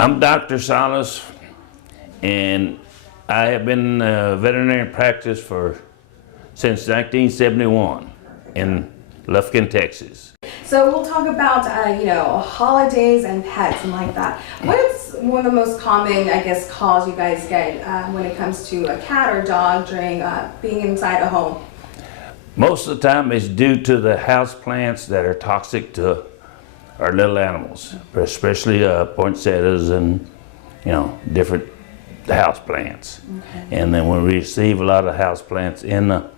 I'm Dr. Salas, and I have been veterinary practice since 1971 in Lufkin, Texas. So we'll talk about, holidays and pets and like that. What's one of the most common, calls you guys get when it comes to a cat or dog during being inside a home? Most of the time it's due to the house plants that are toxic to our little animals, especially poinsettias and, different house plants. Okay. And then when we receive a lot of house plants in the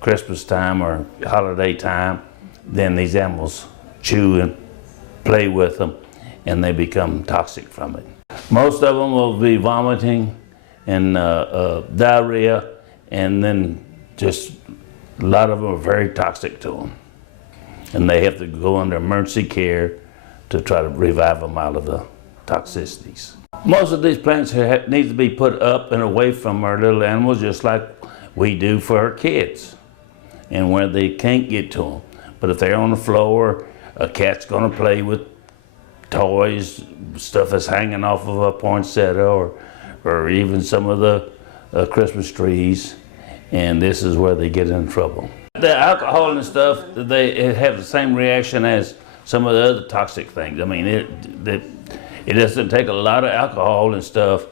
Christmas time or holiday time, then these animals chew and play with them and they become toxic from it. Most of them will be vomiting and diarrhea, and then just a lot of them are very toxic to them. And they have to go under emergency care to try to revive them out of the toxicities. Most of these plants need to be put up and away from our little animals, just like we do for our kids, and where they can't get to them. But if they're on the floor, a cat's gonna play with toys, stuff that's hanging off of a poinsettia or even some of the Christmas trees, and this is where they get in trouble. The alcohol and stuff, they have the same reaction as some of the other toxic things. I mean, it doesn't take a lot of alcohol and stuff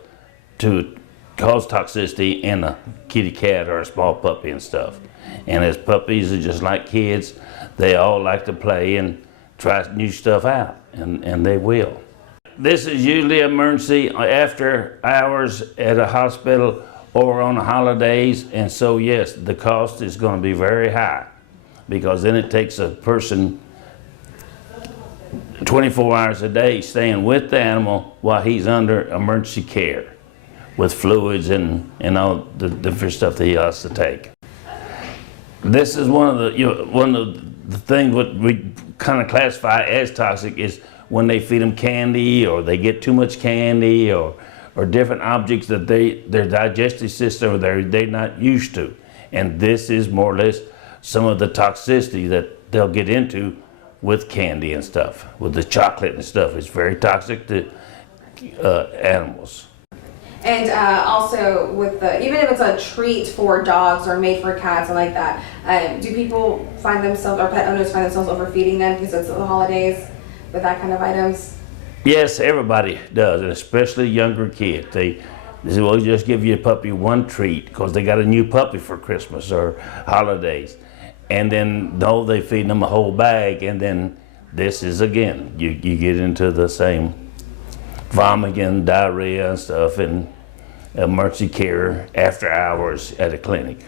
to cause toxicity in a kitty cat or a small puppy and stuff. And as puppies are just like kids, they all like to play and try new stuff out, and they will. This is usually an emergency after hours at a hospital or on the holidays, and so yes, the cost is going to be very high, because then it takes a person 24 hours a day staying with the animal while he's under emergency care with fluids and all the different stuff that he has to take. This is one of the things what we kind of classify as toxic is when they feed them candy, or they get too much candy, or different objects that their digestive system they're not used to. And this is more or less some of the toxicity that they'll get into with candy and stuff, with the chocolate and stuff. It's very toxic to animals. And also with even if it's a treat for dogs or made for cats and like that, do people find themselves, or pet owners find themselves overfeeding them because it's the holidays with that kind of items? Yes, everybody does, and especially younger kids. They say, well, just give your puppy one treat because they got a new puppy for Christmas or holidays. And then, no, they feed them a whole bag, and then this is, again, you get into the same vomiting, diarrhea and stuff, and emergency care after hours at a clinic.